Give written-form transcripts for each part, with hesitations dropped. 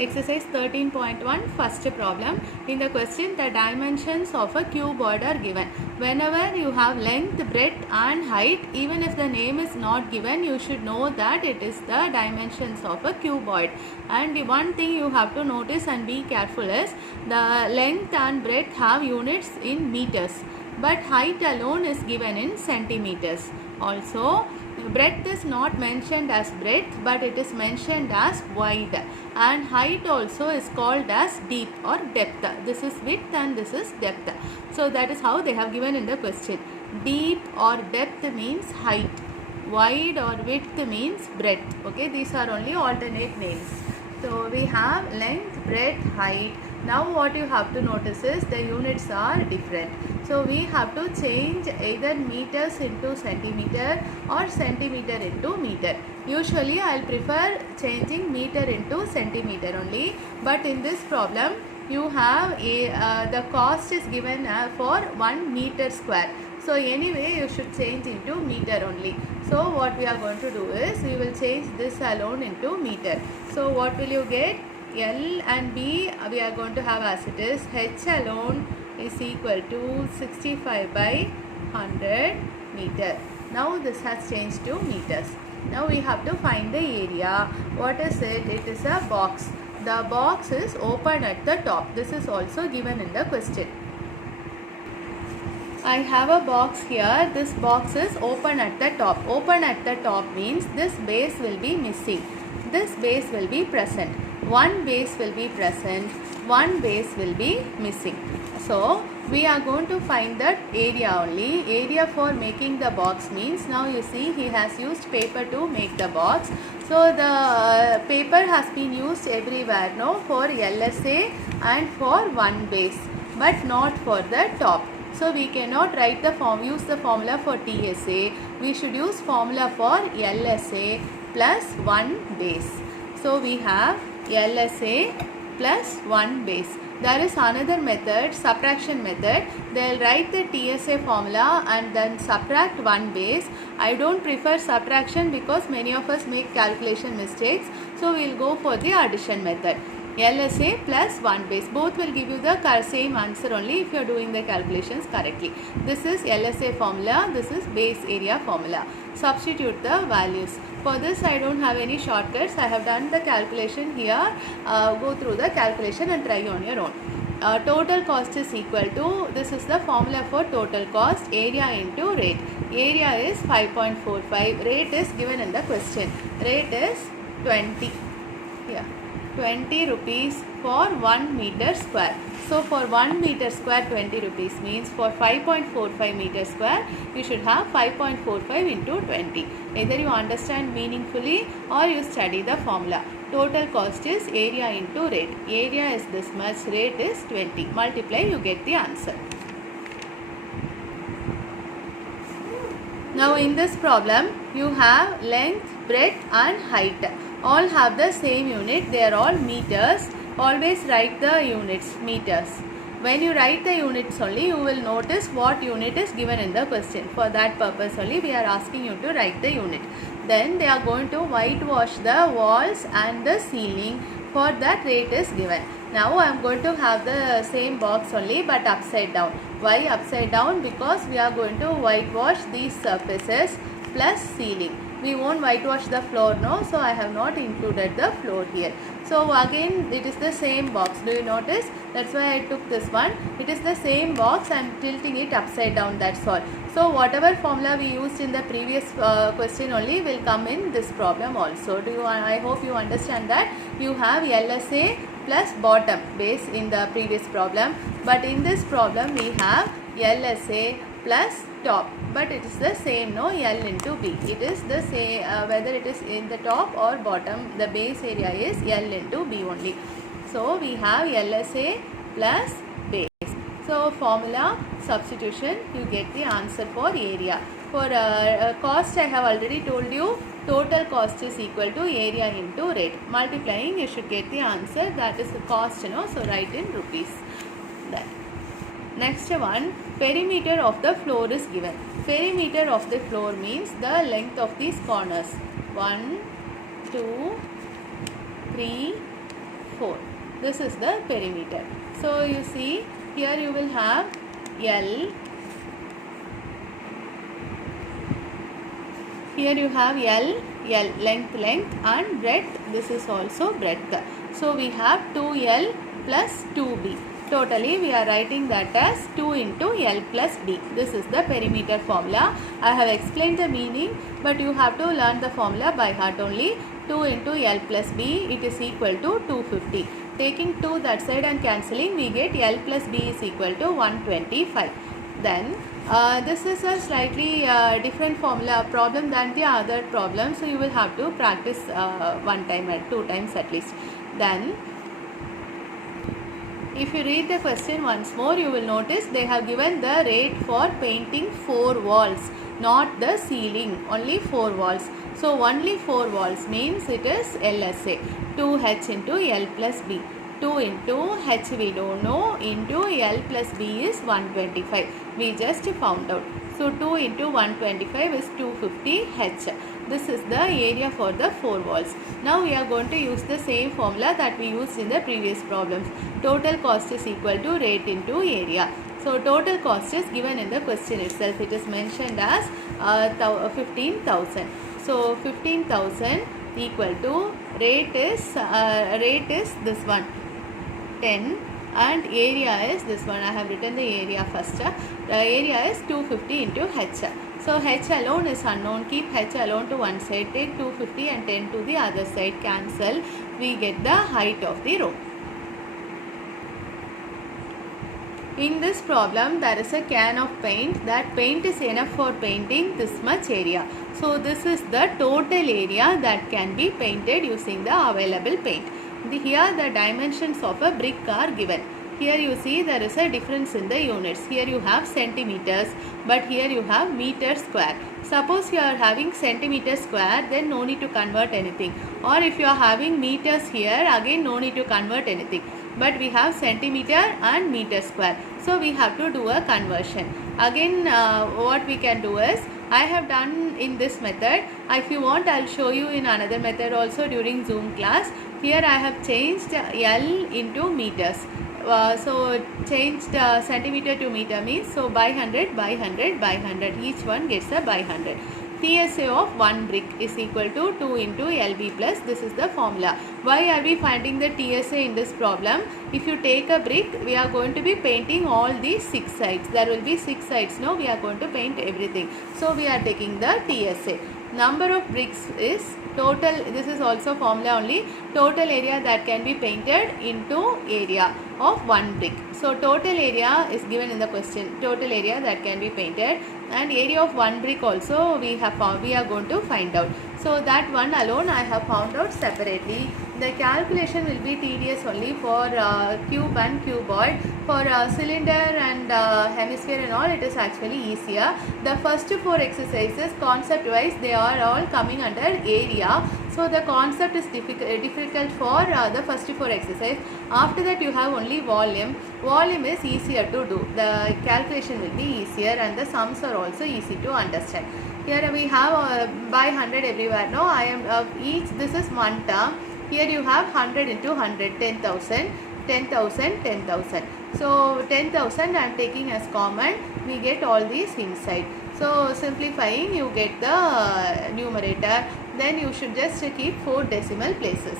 Exercise 13.1 first problem. In the question, the dimensions of a cuboid are given. Whenever you have length, breadth and height, even if the name is not given, you should know that it is the dimensions of a cuboid. And the one thing you have to notice and be careful is the length and breadth have units in meters, but height alone is given in centimeters. Also, breadth is not mentioned as breadth, but it is mentioned as wide, and height also is called as deep or depth. This is width and this is depth. So that is how they have given in the question. Deep or depth means height, wide or width means breadth. Okay, these are only alternate names. So we have length, breadth, height. Now what you have to notice is the units are different. So we have to change either meters into centimeter or centimeter into meter. Usually I will prefer changing meter into centimeter only. But in this problem you have the cost is given for 1 meter square. So anyway you should change into meter only. So what we are going to do is we will change this alone into meter. So what will you get? L and B we are going to have as it is. H alone is equal to 65 by 100 meter. Now this has changed to meters. Now we have to find the area. What is it? It is a box. The box is open at the top. This is also given in the question. I have a box here. This box is open at the top. Open at the top means this base will be missing. This base will be present. One base will be present. One base will be missing. So we are going to find that area only. Area for making the box means, now you see he has used paper to make the box. So the paper has been used everywhere, no, for LSA and for one base, but not for the top. So we cannot write the use the formula for TSA. We should use formula for LSA plus one base. So we have LSA plus one base. There is another method, subtraction method. They will write the TSA formula and then subtract one base. I don't prefer subtraction because many of us make calculation mistakes. So we will go for the addition method. LSA plus one base. Both will give you the same answer only if you are doing the calculations correctly. This is LSA formula. This is base area formula. Substitute the values. For this I don't have any shortcuts. I have done the calculation here. Go through the calculation and try on your own. Total cost is equal to, this is the formula for total cost, area into rate. Area is 5.45. Rate is given in the question. Rate is 20. Here. 20 rupees for 1 meter square. So for 1 meter square 20 rupees means for 5.45 meter square you should have 5.45 into 20. Either you understand meaningfully or you study the formula. Total cost is area into rate. Area is this much, rate is 20. Multiply, you get the answer. Now in this problem you have length, breadth and height. All have the same unit. They are all meters. Always write the units, meters. When you write the units only, you will notice what unit is given in the question. For that purpose only we are asking you to write the unit. Then they are going to whitewash the walls and the ceiling. For that rate is given. Now I am going to have the same box only but upside down. Why upside down? Because we are going to whitewash these surfaces plus ceiling. We won't whitewash the floor, no, so I have not included the floor here. So again it is the same box. Do you notice? That's why I took this one. It is the same box. I am tilting it upside down, that's all. So whatever formula we used in the previous question only will come in this problem also. I hope you understand that. You have LSA plus bottom base in the previous problem, but in this problem we have LSA plus top, but it is the same, no, L into B. It is the same whether it is in the top or bottom, the base area is L into B only. So we have LSA plus base. So formula substitution, you get the answer for area. For cost I have already told you, total cost is equal to area into rate. Multiplying you should get the answer, that is the cost, you know, so write in rupees. That. Next one, perimeter of the floor is given. Perimeter of the floor means the length of these corners. 1, 2, 3, 4. This is the perimeter. So you see here you will have L. Here you have L, length and breadth. This is also breadth. So we have 2L plus 2B. Totally we are writing that as 2 into L plus B. This is the perimeter formula. I have explained the meaning, but you have to learn the formula by heart only. 2 into L plus B, it is equal to 250. Taking 2 that side and cancelling, we get L plus B is equal to 125. Then this is a slightly different formula problem than the other problem, so you will have to practice one time or two times at least. Then if you read the question once more, you will notice they have given the rate for painting 4 walls, not the ceiling, only 4 walls. So only 4 walls means it is LSA, 2H into L plus B. 2 into H we don't know, into L plus B is 125. We just found out. So 2 into 125 is 250 H. This is the area for the 4 walls. Now we are going to use the same formula that we used in the previous problems. Total cost is equal to rate into area. So total cost is given in the question itself. It is mentioned as 15,000. So 15,000 equal to rate is this one, 10, and area is this one. I have written the area first. The area is 250 into H. So H alone is unknown. Keep H alone to one side. Take 250 and 10 to the other side. Cancel. We get the height of the row. In this problem, there is a can of paint. That paint is enough for painting this much area. So this is the total area that can be painted using the available paint. Here the dimensions of a brick are given. Here you see there is a difference in the units. Here you have centimeters, but here you have meter square. Suppose you are having centimeter square, then no need to convert anything. Or if you are having meters here, again no need to convert anything. But we have centimeter and meter square. So we have to do a conversion. Again what we can do is, I have done in this method. If you want, I will show you in another method also during Zoom class. Here I have changed L into meters. So changed centimeter to meter means, so by 100, by 100, by 100. Each one gets a by 100. TSA of 1 brick is equal to 2 into LB plus. This is the formula. Why are we finding the TSA in this problem? If you take a brick, we are going to be painting all these 6 sides. There will be 6 sides. Now we are going to paint everything. So we are taking the TSA. Number of bricks is total. This is also formula only. Total area that can be painted into area of 1 brick. So total area is given in the question. Total area that can be painted, and area of 1 brick also we are going to find out. So that one alone I have found out separately. The calculation will be tedious only for cube and cuboid. For cylinder and hemisphere and all, it is actually easier. The first 4 exercises, concept wise, they are all coming under area. So the concept is difficult for the first 4 exercise. After that you have only volume. Volume is easier to do. The calculation will be easier and the sums are also easy to understand. Here we have by 100 everywhere. No, I am each, this is one term. Here you have 100 into 100, 10,000, 10,000, 10,000. So 10,000 I am taking as common. We get all these inside. So simplifying, you get the numerator. Then you should just keep 4 decimal places.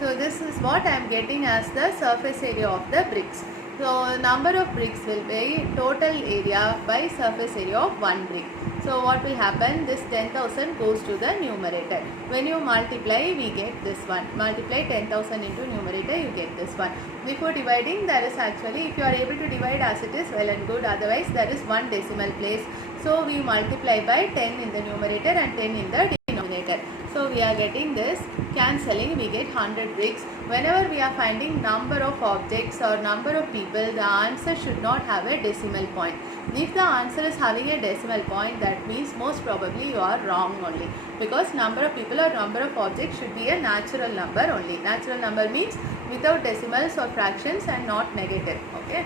So this is what I am getting as the surface area of the bricks. So number of bricks will be total area by surface area of 1 brick. So what will happen? This 10,000 goes to the numerator. When you multiply, we get this one. Multiply 10,000 into numerator, you get this one. Before dividing, there is actually, if you are able to divide as it is, well and good. Otherwise, there is 1 decimal place. So we multiply by 10 in the numerator and 10 in the denominator. So we are getting this. Cancelling, we get 100 bricks. Whenever we are finding number of objects or number of people, the answer should not have a decimal point. If the answer is having a decimal point, that means most probably you are wrong only. Because number of people or number of objects should be a natural number only. Natural number means without decimals or fractions and not negative. Okay.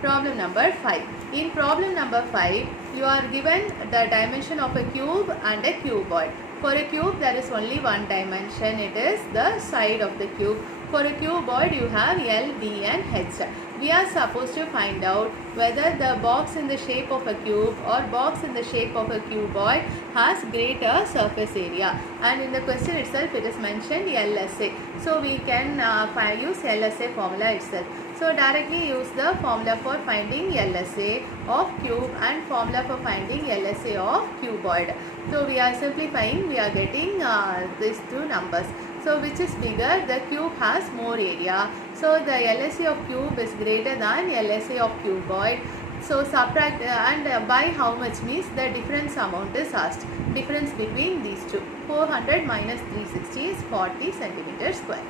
Problem number 5. In problem number 5, you are given the dimension of a cube and a cuboid. For a cube, there is only one dimension. It is the side of the cube. For a cuboid, you have L, B and H. We are supposed to find out whether the box in the shape of a cube or box in the shape of a cuboid has greater surface area. And in the question itself, it is mentioned LSA. So we can use LSA formula itself. So directly use the formula for finding LSA of cube and formula for finding LSA of cuboid. So we are simplifying, we are getting these two numbers. So which is bigger? The cube has more area. So the LSA of cube is greater than LSA of cuboid. So subtract and by how much means the difference amount is asked. Difference between these two. 400 minus 360 is 40 centimeters square.